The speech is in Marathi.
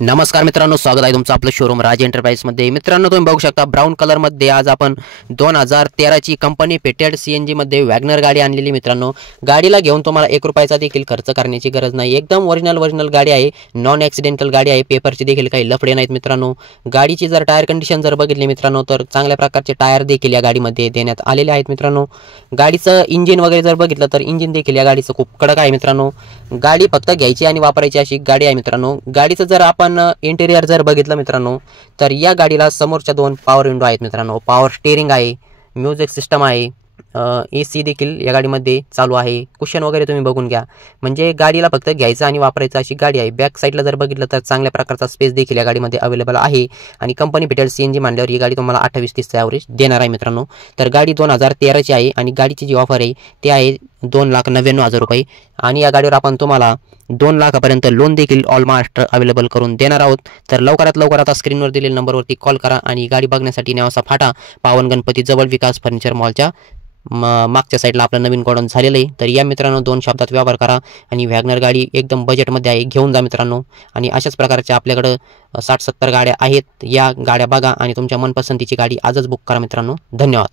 नमस्कार मित्रांनो, स्वागत आहे तुमचं आपलं शोरूम राज एंटरप्राइजमध्ये। मित्रांनो, तुम्ही बघू शकता ब्राऊन कलरमध्ये आज आपण 2013 ची कंपनी पेटेड सीएनजी मध्ये वॅगनर गाडी आणलेली। मित्रांनो, गाडीला घेऊन तुम्हाला 1 रुपयाचा देखील खर्च करण्याची गरज नाही। एकदम ओरिजिनल गाडी आहे, नॉन ॲक्सिडेंटल गाडी आहे, पेपरचे देखील काही लफडे नाहीत। मित्रांनो, गाडीची जर टायर कंडिशन जर बघितली मित्रांनो, तर चांगल्या प्रकारचे टायर देखील या गाडीमध्ये देण्यात आलेले आहेत। मित्रांनो, गाडीचं इंजिन वगैरे जर बघितलं तर इंजिन देखील या गाडीचं खूप कडक आहे। मित्रांनो, गाडी फक्त घ्यायची आणि वापरायची अशी गाडी आहे। मित्रांनो, गाडीचं जर आपण इंटेरियर जर बघितलं मित्रांनो, तर या गाडीला समोरच्या 2 पॉवर विंडो आहेत। मित्रांनो, पॉवर स्टीअरिंग आहे, म्युझिक सिस्टम आहे, AC देखील या गाडीमध्ये चालू आहे। कुशन वगैरे तुम्ही बघून घ्या, म्हणजे गाडीला फक्त घ्यायचं आणि वापरायचं अशी गाडी आहे। बॅक साईडला जर बघितलं तर चांगल्या प्रकारचा स्पेस देखील या गाडीमध्ये अवेलेबल आहे आणि कंपनी पेटेड सीएनजी मानल्यावर ही गाडी तुम्हाला 28-30चा ॲव्हरेज देणार आहे। मित्रांनो, तर गाडी 2013 ची आहे आणि गाडीची जी ऑफर आहे ती आहे 2,99,000 रुपये आणि या गाडीवर आपण तुम्हाला 2 लाखापर्यंत लोन देखील ऑल महाराष्ट्र अवेलेबल करून देणार आहोत। तर लवकरात लवकर आता स्क्रीनवर दिलेल्या नंबरवरती कॉल करा आणि गाडी बघण्यासाठी नेवासा फाटा पावन गणपती जवळ विकास फर्निचर मॉलच्या मागच्या साईडला आपलं नवीन गोडाऊन झालेलं आहे। तर या मित्रांनो, 2 शब्दात व्यवहार करा आणि वॅगनर गाडी एकदम बजेटमध्ये आहे, घेऊन जा मित्रांनो। आणि अशाच प्रकारच्या आपल्याकडे 60-70 गाड्या आहेत, या गाड्या बघा आणि तुमच्या मनपसंतीची गाडी आजच बुक करा मित्रांनो। धन्यवाद।